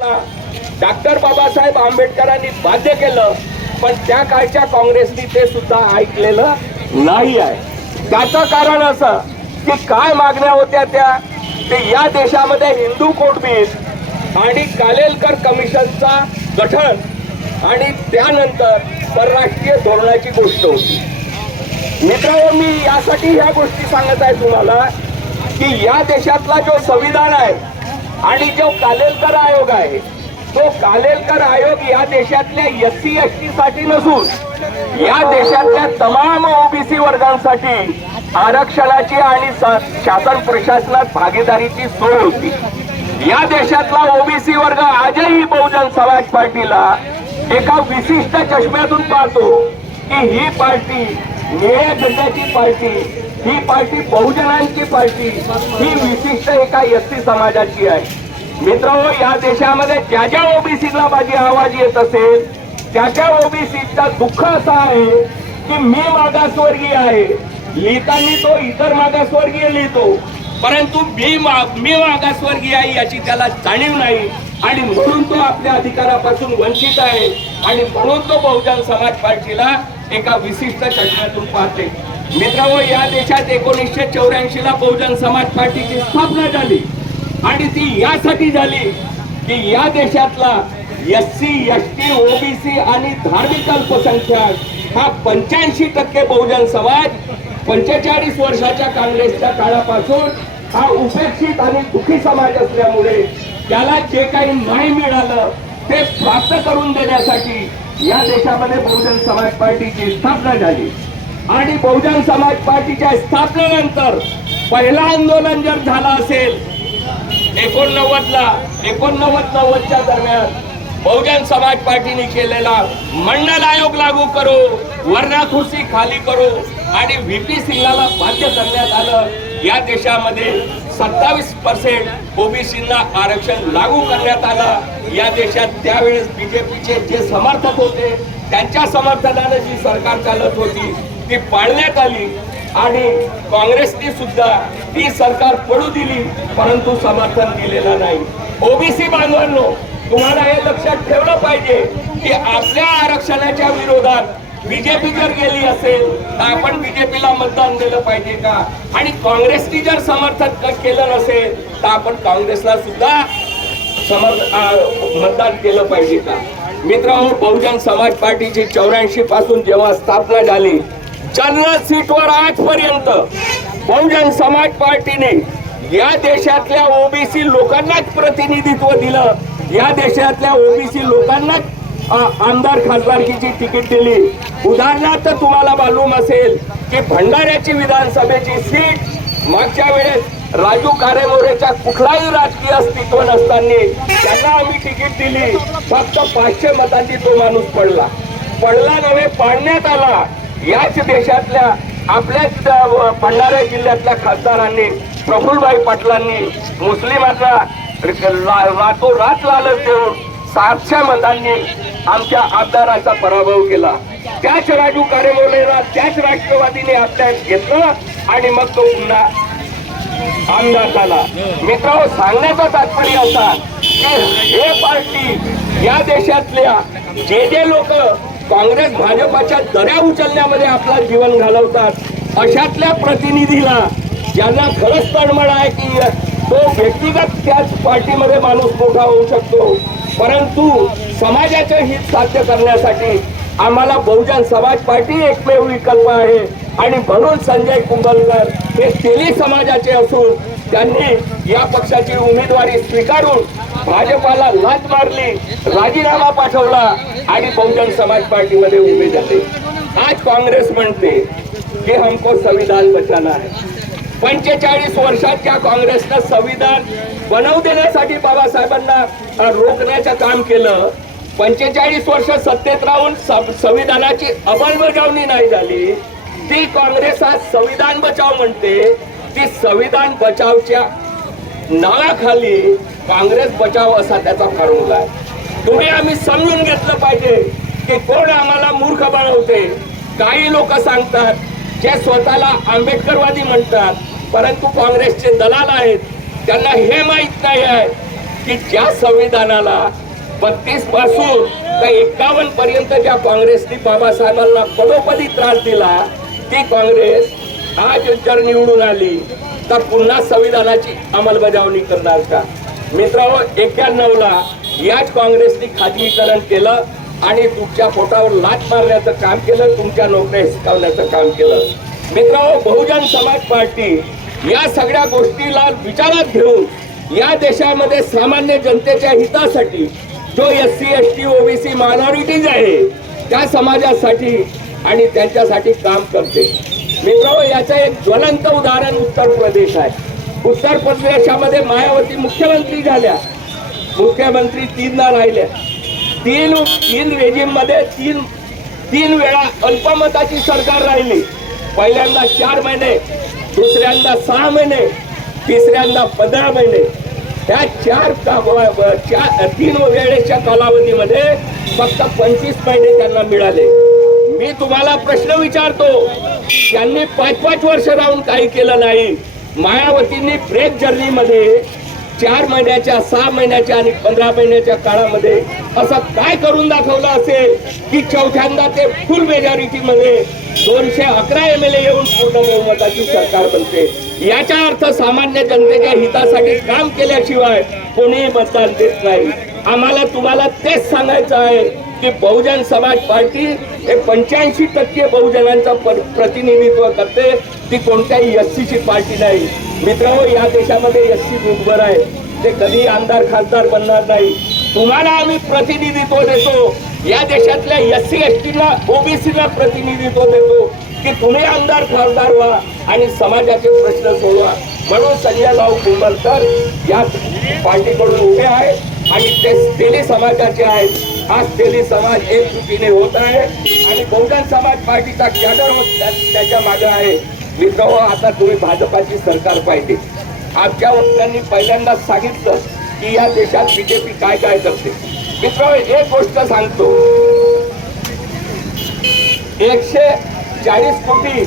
Doctor Babasaheb आंबेडकरांनी बाध्य केलं पण त्या काळच्या काँग्रेसनी ते सुद्धा ऐकलेलं नाही आहे. त्याचं कारण असं की काय मागण्या होत्या त्या ते या देशामध्ये हिंदू कोटबीज आणि कालेलकर कमिशनचा गठन आणि त्यानंतर परराष्ट्रीय धोरणाची गोष्ट होती. मित्रांनो मी यासाठी ह्या गोष्टी सांगत आहे तुम्हाला की या देशातला जो संविधान आहे आणि जो कालेलकर आयोग आहे तो कालेलकर आयोग या देशातल्या एस सी एस टी साठी नसून या देशातल्या तमाम ओबीसी वर्गांसाठी आरक्षणाची आणि शासन प्रशासनात भागीदारीची सोय होती. या देशातला ओबीसी वर्ग आजही बहुजन समाज पार्टीला एका विशिष्ट चष्म्यातून पाहतो की ही पार्टी निळ्या झेंड्याची पार्टी ही पार्टी बहुजनांची पार्टी ही विशिष्ट एका एस समाजाची आहे. मित्र या देशामध्ये ज्या ज्या ओबीसीला माझी आवाज येत असेल त्या त्या ओबीसीचा दुःख असा आहे की मी मागासवर्गीय आहे. लिहितानी तो इतर मागासवर्गीय लिहितो. परंतु मी मी मागासवर्गीय आहे याची त्याला जाणीव नाही. आणि म्हणून तो आपल्या अधिकारापासून वंचित आहे. आणि म्हणून तो बहुजन समाज पार्टीला एका विशिष्ट चष्म्यातून पाहते. मित्रांनो या देशात एकोणीसशे चौऱ्याऐंशी ला बहुजन समाज पार्टीची स्थापना झाली. आणि ती यासाठी झाली की या देशातला S C S T OBC आणि धार्मिक अल्पसंख्याक हा पंच्याऐंशी टक्के बहुजन समाज पंचेचाळीस वर्षाच्या काँग्रेसच्या काळापासून हा उपेक्षित आणि दुखी समाज असल्यामुळे त्याला जे काही नाही मिळालं ते प्राप्त करून देण्यासाठी या देशामध्ये बहुजन समाज पार्टीची स्थापना झाली. आणि बहुजन समाज पार्टीच्या स्थापनेनंतर पहिला आंदोलन जर झालं असेल एकोणनव्वद ला एकोणनव्वद नव्वदच्या दरम्यान बहुजन समाज पार्टीने केलेला मंडल आयोग लागू करू वर्णा खुर्ची खाली करू आणि व्हीपी सिंगला बाध्य करण्यात आलं. या देशामध्ये सत्तावीस पर्सेंट ओबीसीला आरक्षण लागू करण्यात आलं. या देशात त्यावेळेस बीजेपीचे जे समर्थक होते त्यांच्या समर्थनानं जी सरकार चालत होती ती पाळण्यात आली. आणि काँग्रेसने सुद्धा ती सरकार पडू दिली परंतु समर्थन दिलेलं नाही. ओबीसी बांधवांनो तुम्हाला हे लक्षात ठेवलं पाहिजे की आपल्या आरक्षणाच्या विरोधात बीजेपी जर गेली असेल तर आपण बीजेपीला मतदान दिलं पाहिजे का? आणि काँग्रेसने जर समर्थन केलं नसेल तर आपण काँग्रेसला सुद्धा समर्थ मतदान केलं पाहिजे का? मित्रांनो बहुजन समाज पार्टीची चौऱ्याऐंशी पासून जेव्हा स्थापना झाली जनरल सीटवर आजपर्यंत बहुजन समाज पार्टीने या देशातल्या ओबीसी लोकांनाच प्रतिनिधित्व दिलं. या देशातल्या ओबीसी लोकांनाच आमदार खासदारकीची तिकीट दिली. उदाहरणार्थ तुम्हाला मालूम असेल की भंडाऱ्याची विधानसभेची सीट मागच्या वेळेस राजू कारेमोरेच्या कुठलाही राजकीय अस्तित्व नसताना त्यांना आम्ही तिकीट दिली. फक्त पाचशे मतांची तो माणूस पडला. पडला नव्हे पाडण्यात आला. याच देशातल्या आपल्याच भंडारा जिल्ह्यातल्या खासदारांनी प्रफुल्लभाई पाटलांनी मुस्लिमांना रातो रातोरात लालच देऊन सातशा मतांनी आमच्या आमदाराचा पराभव केला. त्याच राजू कारेमोलेला त्याच राष्ट्रवादीने आपल्यात घेतलं आणि मग तो पुन्हा आमदार झाला. मित्रांनो सांगण्याचा तात्पर्य असा की हे पार्टी या देशातल्या जे जे लोक काँग्रेस भाजपाच्या दऱ्या उचलण्यामध्ये आपला जीवन घालवतात. अशातल्या प्रतिनिधीला ज्यांना खरंच तळमळ आहे की तो व्यक्तिगत त्याच पार्टीमध्ये माणूस मोठा होऊ शकतो. परंतु समाजाचं हित साध्य करण्यासाठी आम्हाला बहुजन समाज पार्टी एकमेव विकल्प आहे. आणि म्हणून संजय कुंभलकर हे तेली समाजाचे असून त्यांनी या पक्षाची उमेदवारी स्वीकारून भाजपाला लाच मारली राजीनामा पाठवला आणि बहुजन समाज पार्टीमध्ये उभे झाले. आज काँग्रेस म्हणते की हमको संविधान बचाना है. पंचेचाळीस वर्षात ज्या काँग्रेसनं संविधान बनव देण्यासाठी बाबासाहेबांना रोखण्याचं काम केलं. पंचेचाळीस वर्ष सत्तेत राहून संविधानाची अंमलबजावणी नाही झाली. ती काँग्रेस आज संविधान बचाव म्हणते. ती संविधान बचावच्या नावाखाली काँग्रेस बचाव असा त्याचा फॉर्म्युला आहे. तुम्ही आम्ही समजून घेतलं पाहिजे की कोण आम्हाला मूर्ख बनवते. काही लोक सांगतात जे स्वतःला आंबेडकरवादी म्हणतात परंतु काँग्रेसचे दलाल आहेत. त्यांना हे माहीत नाही आहे की ज्या संविधानाला बत्तीसपासून तर एकावन्न पर्यंत ज्या काँग्रेसने बाबासाहेबांना पदोपदी त्रास दिला ती काँग्रेस आज जर निवडून आली तर पुन्हा संविधानाची अंमलबजावणी करणार का? मित्रांनो एक्क्याण्णव ला याच काँग्रेसने खाजगीकरण केलं आणि तुमच्या पोटावर लाच मारण्याचं काम केलं तुमच्या नोकऱ्या हिसकावण्याचं काम केलं. मित्रांनो बहुजन समाज पार्टी या सगळ्या गोष्टीला विचारात घेऊन या देशामध्ये सामान्य जनतेच्या हितासाठी जो S C S T OBC minorities आहे त्या समाजासाठी आणि त्यांच्यासाठी काम करते. मित्रांनो याचं एक ज्वलंत उदाहरण उत्तर प्रदेश आहे. उत्तर प्रदेशामध्ये मायावती मुख्यमंत्री झाल्या. मुख्यमंत्री तीनदा राहिल्या. तीन तीन रेजिममध्ये तीन तीन वेळा अल्पमताची सरकार राहिली. पहिल्यांदा चार महिने दुसऱ्यांदा सहा महिने तिसऱ्यांदा पंधरा महिने. त्या चार चार तीन वेळेच्या कालावधीमध्ये फक्त पंचवीस महिने त्यांना मिळाले. मी तुम्हाला प्रश्न विचारतो त्यांनी पाच पाच वर्ष राहून काही केलं नाही. मायावतींनी ब्रेक जर्नीमध्ये चार महिन्याच्या सहा महिन्याच्या आणि पंधरा महिन्याच्या काळामध्ये असं काय करून दाखवलं असेल की चौथ्यांदा ते फुल मेजॉरिटीमध्ये दोनशे अकरा एम एल ए येऊन पूर्ण बहुमताची सरकार बनते. याचा अर्थ सामान्य जनतेच्या हितासाठी काम केल्याशिवाय कोणीही मतदान देत नाही. आम्हाला तुम्हाला तेच सांगायचं आहे की बहुजन समाज पार्टी हे पंच्याऐंशी टक्के बहुजनांचं प्रतिनिधित्व करते. ती कोणत्याही एस सीची पार्टी नाही. मित्रांनो या देशामध्ये एस सी ग्रुपवर आहे ते कधी आमदार खासदार बनणार नाही. तुम्हाला आम्ही प्रतिनिधित्व देतो. या देशातल्या एस सी एस टीला ओबीसीला प्रतिनिधित्व देतो. की तुम्ही आमदार खासदार व्हा आणि समाजाचे प्रश्न सोडवा. म्हणून संजयराव कुंभलकर या पार्टीकडून उभे आहे आणि ते तेली समाजाचे आहेत. आज तेली समाज एकजुटीने होत आहे. आणि बहुजन समाज पार्टीचा कॅडर होत त्या- त्याच्यामागे आहे. मित्रांनो आता तुम्ही भाजपाची सरकार पाहिजे? आमच्या वक्त्यांनी पहिल्यांदाच सांगितलं की या देशात बीजेपी काय काय करते. मित्रांनो एक गोष्ट सांगतो. एकशे चाळीस कोटी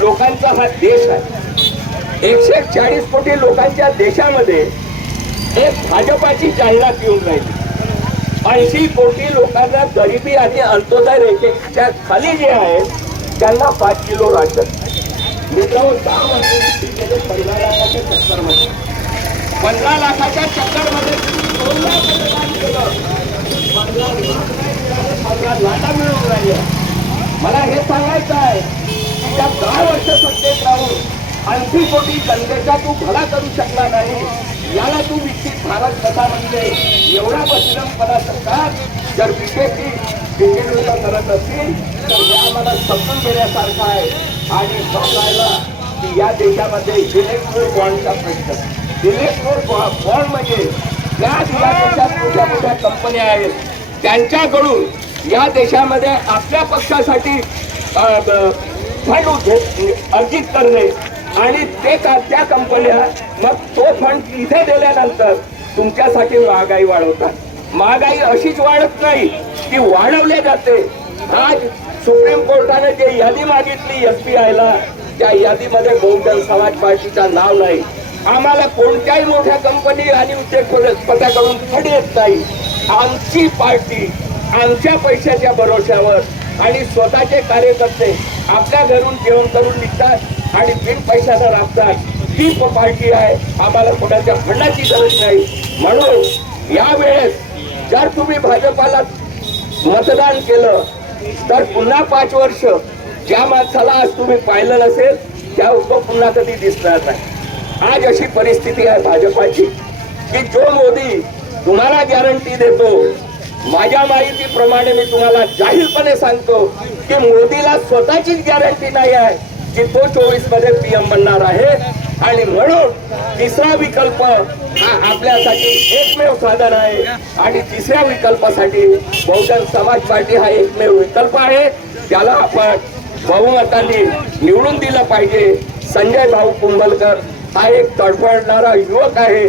लोकांचा हा देश आहे. एकशे चाळीस कोटी लोकांच्या देशामध्ये एक भाजपाची जाहिरात येऊन राहिली. ऐंशी कोटी लोकांना गरिबी आणि अंत्योदय रेषेच्या खाली जे आहे त्यांना पाच किलो राशन. मित्रांनो दहा वर्षांनी पंधरा लाखाच्या चक्करमध्ये पंधरा लाखाच्या चक्करमध्ये केलं पंधरा पंधरा लाटा मिळवून राहिल्या मला हे सांगायचं आहे की? त्या दहा वर्ष सत्तेत राहून आणखी कोटी जनतेचा तू भला करू शकला नाही याला तू विकसित भारत कसा म्हणजे एवढा बसलमपणाचं का जर बीजेपी बीजेपीला करत असतील तर हे आम्हाला समजून घेण्यासारखं आहे. आणि समजायला की या देशामध्ये इलेक्ट्रोल बॉन्डचा प्रश्न. इलेक्ट्रोल बॉन्ड म्हणजे ज्या या देशात मोठ्या मोठ्या कंपन्या आहेत त्यांच्याकडून या देशामध्ये आपल्या पक्षासाठी फंड अर्जित करणे आणि ते का- त्या कंपन्या मग तो फंड इथे दिल्यानंतर तुमच्यासाठी महागाई वाढवतात. महागाई अशीच वाढत नाही ती वाढवली जाते. आज सुप्रीम कोर्टाने जे यादी मागितली एस पी आयला त्या यादीमध्ये बहुजन समाज पार्टीचं नाव नाही. आम्हाला कोणत्याही मोठ्या कंपनी आणि उद्योगपत्याकडून फड येत नाही. आमची पार्टी आमच्या पैशाच्या भरोश्यावर आणि स्वतःचे कार्यकर्ते आपल्या घरून जेवण करून निघतात आणि बिन पैशाला राबतात. ती पार्टी आहे. आम्हाला कोणाच्या फंडाची गरज नाही. म्हणून यावेळेस जर तुम्ही भाजपाला मतदान केलं तर पुन्हा पाच वर्ष ज्या माणसाला आज तुम्ही पाहिलं नसेल त्या तो पुन्हा कधी दिसणार नाही. आज अशी परिस्थिती आहे भाजपाची की जो मोदी तुम्हाला गॅरंटी देतो माझ्या माहितीप्रमाणे मी तुम्हाला जाहीरपणे सांगतो की मोदीला स्वतःचीच गॅरंटी नाही आहे की तो चोवीसमध्ये पीएम बनणार आहे. आणि म्हणून तिसरा विकल्प हा आपल्यासाठी एकमेव साधन आहे. आणि तिसऱ्या विकल्पासाठी बहुजन समाज पार्टी हा एकमेव विकल्प आहे. त्याला आपण बहुमतांनी निवडून दिलं पाहिजे. संजय भाऊ कुंभलकर हा एक तडफडणारा युवक आहे.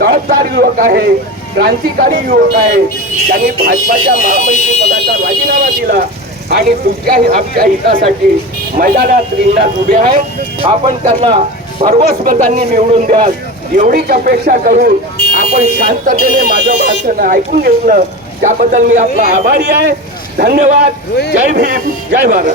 तळपदार युवक आहे. क्रांतिकारी युवक आहे. त्यांनी भाजपाच्या महामंत्री पदाचा राजीनामा दिला. आणि तुमच्या आमच्या हितासाठी मैदानात रिंगणात उभे आहेत आपण त्यांना सर्वच मतांनी निवडून द्याल. एवढीच अपेक्षा करून आपण शांततेने माझं भाषण ऐकून घेतलं. त्याबद्दल मी आपला आभारी आहे. धन्यवाद. जय भीम. जय भारत.